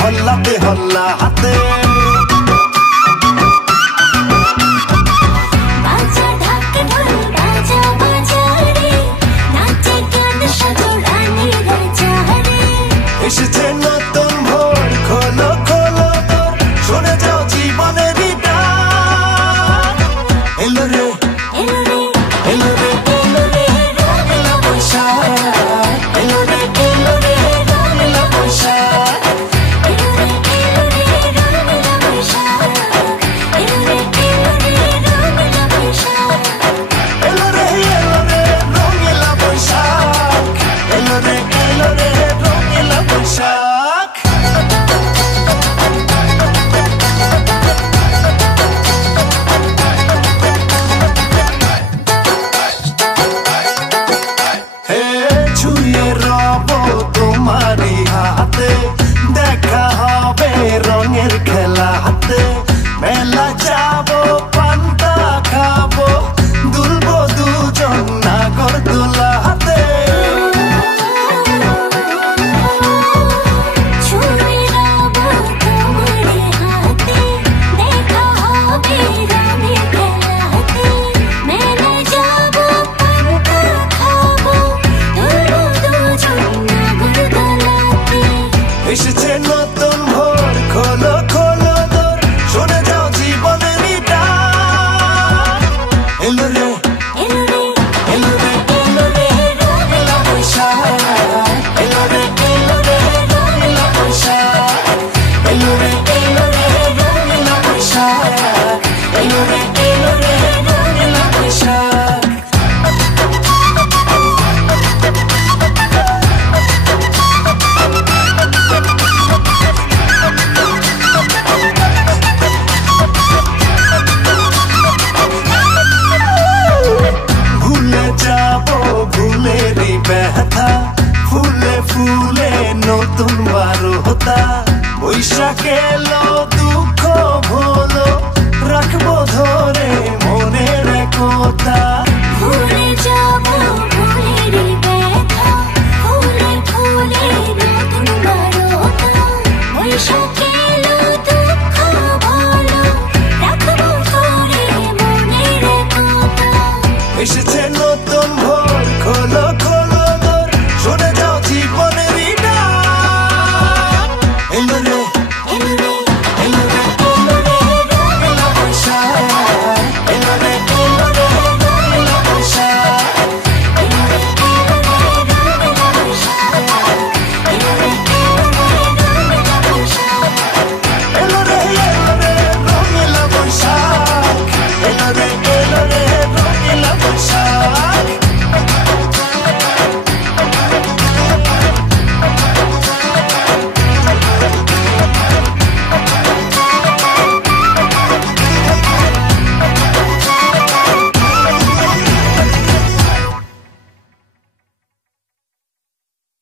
हल्लाते हल्ला हाते बाजा ढाक ढोल बाजा बाजा रे नाचे गान সাজো রানী রাজা রে এসেছে নতুন ভোর খোলো খোলো তোর শুনে যাও জীবনেরই ডাক এলো রে এলো রে এলো রে এলো রে রঙলা বৈশাখ এলো রে এলো রে রঙলা বৈশাখ এলো রে রঙলা বৈশাখ এলো রে রঙলা বৈশাখ এলো রে রঙলা বৈশাখ এলো রে রঙলা বৈশাখ হে ছুঁয়ে রব তোমারই হাতে দেখা হবে রঙের খেলা হাতে মেলা যাবো পান্তা খাবো দুলবো দুজন নাগরদোলা হাতে ছুঁয়ে রব তোমারে হাতে দেখা হবে রঙের খেলা হাতে মেলে যাব পান্তা খাবো দুলবো দুজন নাগরদোলাতে এসেছে নতুন ভোর খোলো খোলো তোর শুনে যাও জীবনেরই ডাক এলো রে এলো রে এলো রে এলো রে রঙলা বৈশাখ এলো রে রঙলা বৈশাখ এলো রে রঙলা বৈশাখ এলো রে রঙলা বৈশাখ ভুলে যাব ভুলেরই ব্যথা ফুলে ফুলে নতুন বারোতা বৈশাখে